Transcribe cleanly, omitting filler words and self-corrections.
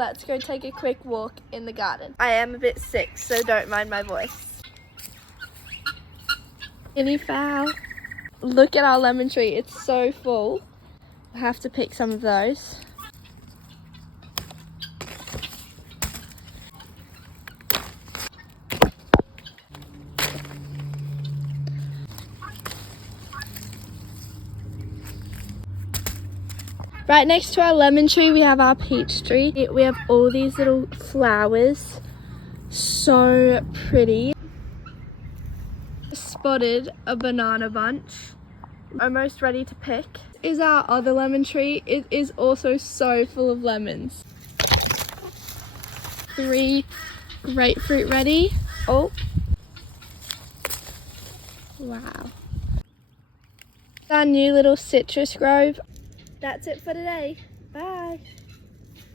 Let's go take a quick walk in the garden. I am a bit sick, so don't mind my voice. Guinea fowl. Look at our lemon tree, it's so full. We'll have to pick some of those. Right next to our lemon tree, we have our peach tree. We have all these little flowers. So pretty. Spotted a banana bunch. Almost ready to pick. This is our other lemon tree. It is also so full of lemons. 3 grapefruit ready. Oh. Wow. Our new little citrus grove. That's it for today. Bye.